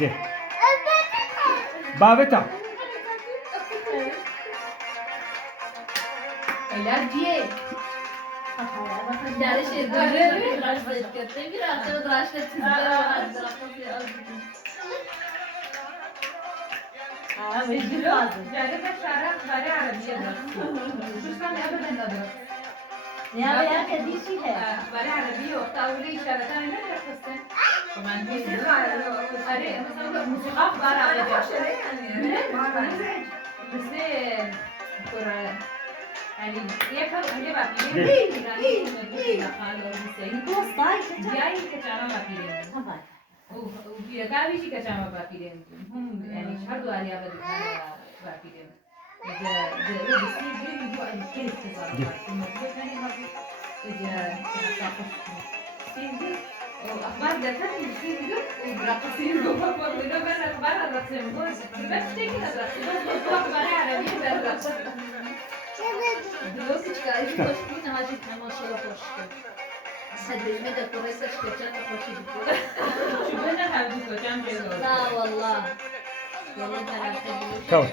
De. Babeta. Eğlenceli. Yani şey böyle bir rahatsız etti. Bir rahatsız rahatsız etti. Mecbur lazım. جالب الشارع شارع عربية شو اسمها أبدا هذا Ya veya kedi şey he. شارع عربية وقت أولي إشارة ثانية لا تحسن كمان موسيقى أري مثلا موسيقى بارا بس يعني يفهم اللي بقى وبيقابل شيء كلام بابيرين هم يعني شهدوا عليها بدو بابيرين إذا بيصير جري هو الكل تزار الموضوع ثاني ما إذا سينزل وأخبار جاتها بيصير بدو وراقصين وبابا وإذا بنا أخبار الرقصين بس تيجي الرقص بس أخبار عربية الرقص Dlosy çıkar. Bir hoş bir tane acı tane maşallah hoş. Sadece de koruysa çıkacak da hoş gidiyor. شو بدنا هذا كلام جيد La valla. Vallahi ben artık Tamam.